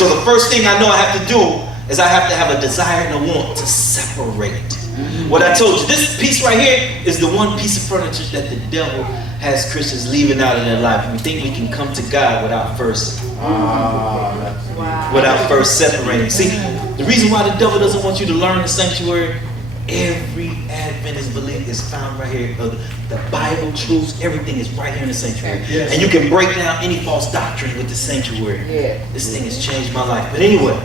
So the first thing I know I have to do is I have to have a desire and a want to separate. What I told you, this piece right here is the one piece of furniture that the devil has Christians leaving out of their life. We think we can come to God without first separating. See, the reason why the devil doesn't want you to learn the sanctuary, every Adventist belief is found right here. The Bible truths, everything is right here in the sanctuary. Yes. And you can break down any false doctrine with the sanctuary. Yeah. This thing has changed my life. But anyway,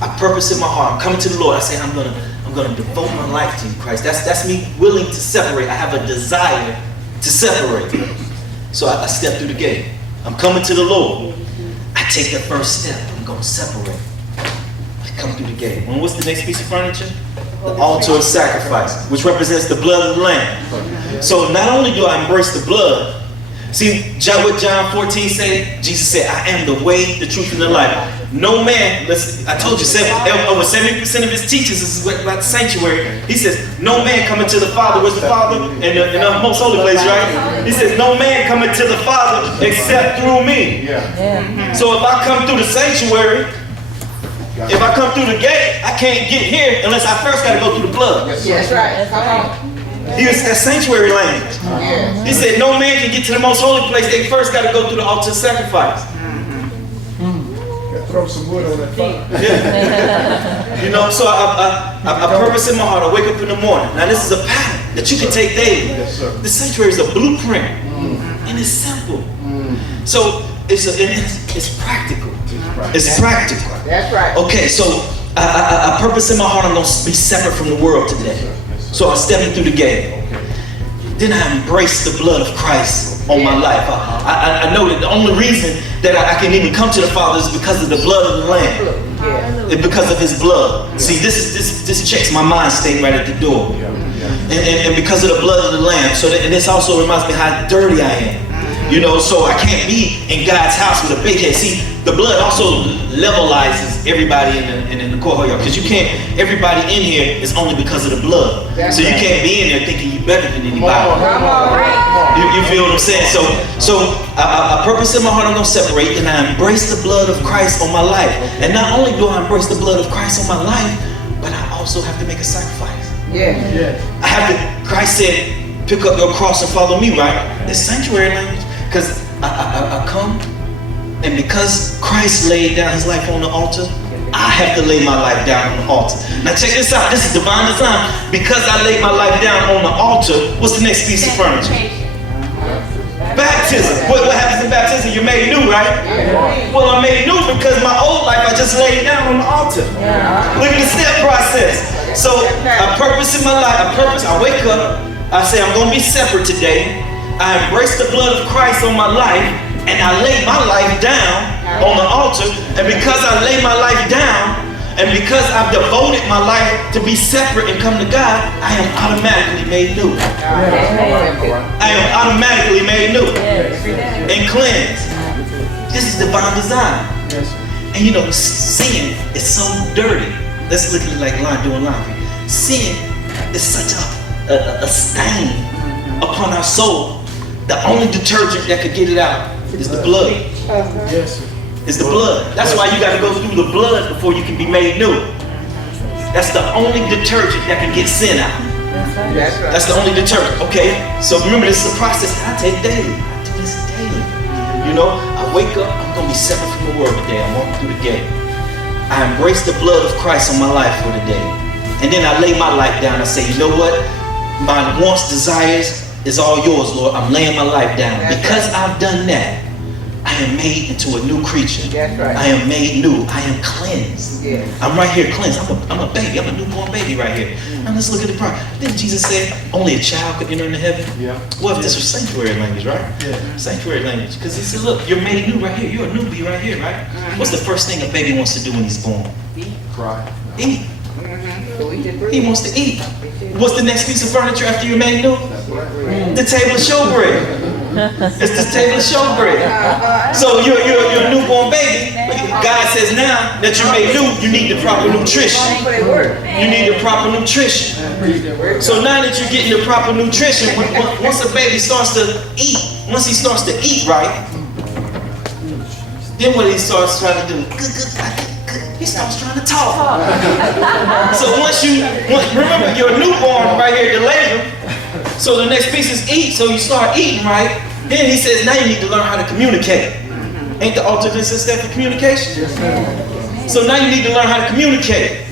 I purpose in my heart. I'm coming to the Lord. I say, I'm gonna devote my life to you, Christ. That's me willing to separate. I have a desire to separate. So I step through the gate. I'm coming to the Lord. I take the first step. I'm going to separate. I come through the gate. And what's the next piece of furniture? The altar of sacrifice, which represents the blood of the Lamb. So not only do I embrace the blood, see what John 14 said? Jesus said, I am the way, the truth, and the life. No man, I told you, over 70% of his teachings is about the sanctuary. He says, no man coming to the Father. Where's the Father? In the most holy place, right? He says, no man coming to the Father except through me. So if I come through the sanctuary, if I come through the gate, I can't get here unless I first got to go through the blood. That's right. He was that sanctuary language. He said, no man can get to the most holy place. They first got to go through the altar of sacrifice. Throw some wood on that fire. Yeah. You know, so I purpose in my heart. I wake up in the morning. Now this is a pattern that you can take daily. Yes, sir. The sanctuary is a blueprint, and it's simple. So it's practical. It's practical. That's right. Okay, so I purpose in my heart. I'm going to be separate from the world today. So I'm stepping through the gate. Then I embrace the blood of Christ on my life. I know that the only reason that I can even come to the Father is because of the blood of the Lamb. It's because of His blood. See, this checks my mind state right at the door. And because of the blood of the Lamb. And this also reminds me how dirty I am. You know, so I can't be in God's house with a big head. See, the blood also levelizes everybody in the courtyard, because you can't. Everybody in here is only because of the blood. So you can't be in there thinking you're better than anybody. You feel what I'm saying? So I purpose in my heart. I'm gonna separate, and I embrace the blood of Christ on my life. And not only do I embrace the blood of Christ on my life, but I also have to make a sacrifice. I have to. Christ said, "Pick up your cross and follow me." Right? It's sanctuary language. Because I come, and because Christ laid down His life on the altar, I have to lay my life down on the altar. Now check this out. This is divine design. Because I laid my life down on the altar, what's the next piece of furniture? Baptism. What happens in baptism? You're made new, right? Well, I'm made new because my old life I just laid down on the altar. Look at the step process. So I purpose in my life. I wake up. I say I'm going to be separate today. I embrace the blood of Christ on my life, and I lay my life down on the altar. And because I lay my life down, and because I've devoted my life to be separate and come to God, I am automatically made new. I am automatically made new and cleansed. This is divine design. And you know, sin is so dirty. Let's look at it like doing laundry. Sin is such a stain upon our soul. The only detergent that could get it out is the blood. It's the blood. That's why you got to go through the blood before you can be made new. That's the only detergent that can get sin out. That's the only detergent. Okay, so remember, this is a process I take daily. I do this daily. You know, I wake up, I'm going to be separate from the world today. I'm walking through the gate. I embrace the blood of Christ on my life for the day. And then I lay my life down. I say, you know what? My wants, desires, is all yours, Lord. I'm laying my life down. Because I've done that, I am made into a new creature. I am made new. I am cleansed. I'm right here cleansed. I'm a baby. I'm a newborn baby right here. Now let's look at the part. Didn't Jesus say only a child could enter into heaven? Well, if this was sanctuary language, right? Sanctuary language. Because He said, look, you're made new right here. You're a newbie right here, right? What's the first thing a baby wants to do when he's born? Cry. Eat. He wants to eat. What's the next piece of furniture after you're made new? The table of showbread. It's the table of showbread. So you're a newborn baby. God says now that you're made new, you need the proper nutrition. You need the proper nutrition. So now that you're getting the proper nutrition, once a baby starts to eat, once he starts to eat right, then what he starts trying to do? he starts trying to talk. So remember your newborn right here, the labor. So the next piece is eat. So you start eating, right? Then he says, now you need to learn how to communicate. Ain't the alternate step for communication? Yes, sir. So now you need to learn how to communicate.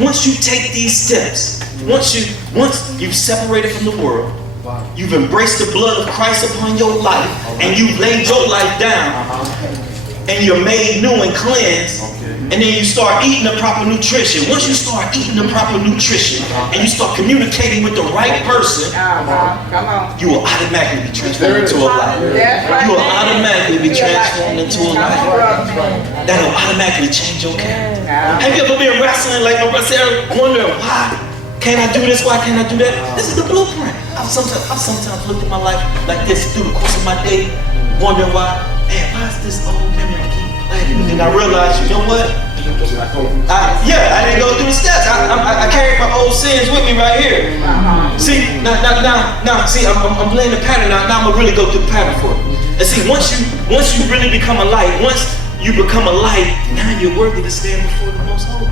Once you take these steps, once you've separated from the world, you've embraced the blood of Christ upon your life, and you've laid your life down, and you're made new and cleansed, and then you start eating the proper nutrition. Once you start eating the proper nutrition, and you start communicating with the right person, you will automatically be transformed into a life. You will automatically be transformed into a life. That will automatically change your character. Have you ever been wrestling like my brother said, wondering why can't I do this? Why can't I do that? This is the blueprint. I've sometimes looked at my life like this through the course of my day, wondering why is this old memory keep lagging? And I realized, you know what? I didn't go through the steps. I carried my old sins with me right here. See, now, see, I'm laying the pattern out. Now I'm gonna really go through the pattern for you. And see, once you really become a light, once you become a light, now you're worthy to stand before the Most Holy.